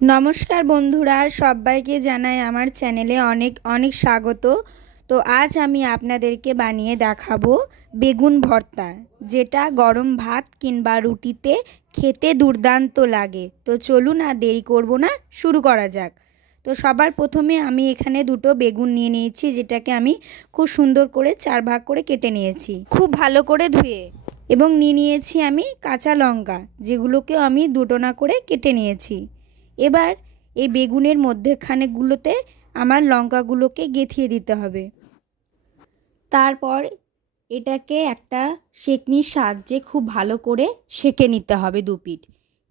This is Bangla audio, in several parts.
নমস্কার বন্ধুরা, সবাইকে জানাই আমার চ্যানেলে অনেক অনেক স্বাগত। তো আজ আমি আপনাদেরকে বানিয়ে দেখাবো বেগুন ভর্তা, যেটা গরম ভাত কিংবা রুটিতে খেতে দুর্দান্ত লাগে। তো চলুন আর দেরি করব না, শুরু করা যাক। তো সবার প্রথমে আমি এখানে দুটো বেগুন নিয়ে নিয়েছি, যেটাকে আমি খুব সুন্দর করে চার ভাগ করে কেটে নিয়েছি। খুব ভালো করে ধুয়ে এবং নিয়ে নিয়েছি আমি কাঁচা লঙ্কা, যেগুলোকেও আমি দুটো না করে কেটে নিয়েছি। এবার এই বেগুনের মধ্যেখানেগুলোতে আমার লঙ্কাগুলোকে গেঁথিয়ে দিতে হবে। তারপর এটাকে একটা সেকনির সাহায্যে খুব ভালো করে সেকে নিতে হবে দু পিঠ।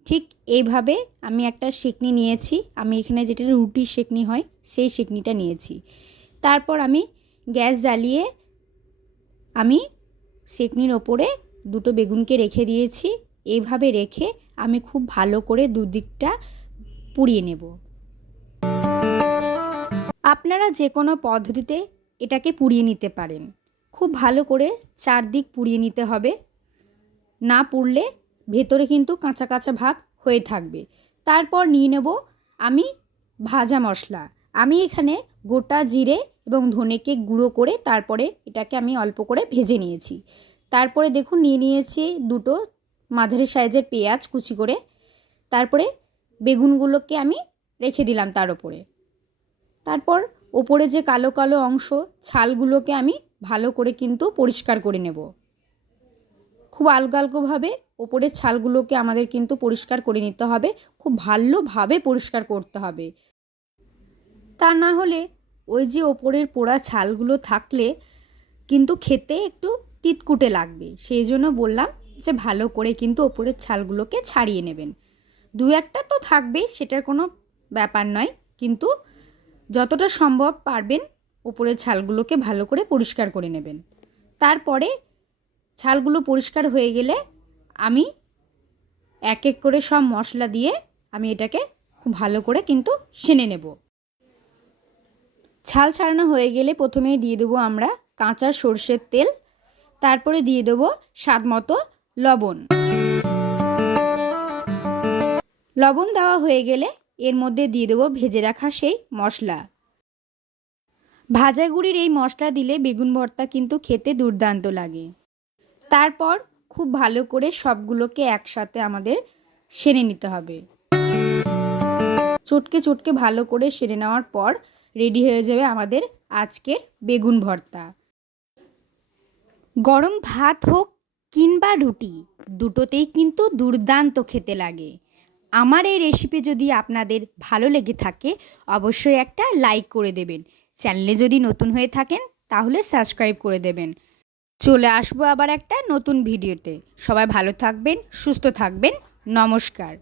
ঠিক এইভাবে আমি একটা সেকনি নিয়েছি। আমি এখানে যেটা রুটির সেকনি হয়, সেই সেকনিটা নিয়েছি। তারপর আমি গ্যাস জ্বালিয়ে আমি সেকনির ওপরে দুটো বেগুনকে রেখে দিয়েছি। এইভাবে রেখে আমি খুব ভালো করে দুদিকটা পুড়িয়ে নেব। আপনারা যে কোনো পদ্ধতিতে এটাকে পুড়িয়ে নিতে পারেন। খুব ভালো করে চারদিক পুড়িয়ে নিতে হবে। না পুড়লে ভেতরে কিন্তু কাঁচা কাঁচা ভাব হয়ে থাকবে। তারপর নিয়ে নেব আমি ভাজা মশলা। আমি এখানে গোটা জিরে এবং ধনেকে গুঁড়ো করে তারপরে এটাকে আমি অল্প করে ভেজে নিয়েছি। তারপরে দেখুন নিয়ে নিয়েছি দুটো মাঝারি সাইজের পেঁয়াজ কুচি করে। তারপরে বেগুনগুলোকে আমি রেখে দিলাম তার ওপরে। তারপর ওপরে যে কালো কালো অংশ, ছালগুলোকে আমি ভালো করে কিন্তু পরিষ্কার করে নেব। খুব আলগো আলগোভাবে ওপরের ছালগুলোকে আমাদের কিন্তু পরিষ্কার করে নিতে হবে, খুব ভালোভাবে পরিষ্কার করতে হবে। তা না হলে ওই যে ওপরের পোড়া ছালগুলো থাকলে কিন্তু খেতে একটু তিতকুটে লাগবে। সেই জন্য বললাম যে ভালো করে কিন্তু ওপরের ছালগুলোকে ছাড়িয়ে নেবেন। দু একটা তো থাকবেই সেটার কোনো ব্যাপার নয়। কিন্তু যতটা সম্ভব পারবেন ওপরের ছালগুলোকে ভালো করে পরিষ্কার করে নেবেন। তারপরে ছালগুলো পরিষ্কার হয়ে গেলে আমি এক এক করে সব মশলা দিয়ে আমি এটাকে খুব ভালো করে কিন্তু সেনে নেব। ছাল ছাড়ানো হয়ে গেলে প্রথমেই দিয়ে দেবো আমরা কাঁচা সর্ষের তেল, তারপরে দিয়ে দেবো স্বাদ মতো লবণ। লবণ দেওয়া হয়ে গেলে এর মধ্যে দিয়ে দেবো ভেজে রাখা সেই মশলা। ভাজা গুঁড়ির এই মশলা দিলে বেগুন ভর্তা কিন্তু খেতে দুর্দান্ত লাগে। তারপর খুব ভালো করে সবগুলোকে একসাথে আমাদের সেরে নিতে হবে। চটকে চটকে ভালো করে সেরে নেওয়ার পর রেডি হয়ে যাবে আমাদের আজকের বেগুন ভর্তা। গরম ভাত হোক কিংবা রুটি, দুটোতেই কিন্তু দুর্দান্ত খেতে লাগে। আমার এই রেসিপি যদি আপনাদের ভালো লেগে থাকে, অবশ্যই একটা লাইক করে দেবেন। চ্যানেলে যদি নতুন হয়ে থাকেন, তাহলে সাবস্ক্রাইব করে দেবেন। চলে আসব আবার একটা নতুন ভিডিওতে সবাই ভালো থাকবেন, সুস্থ থাকবেন। নমস্কার।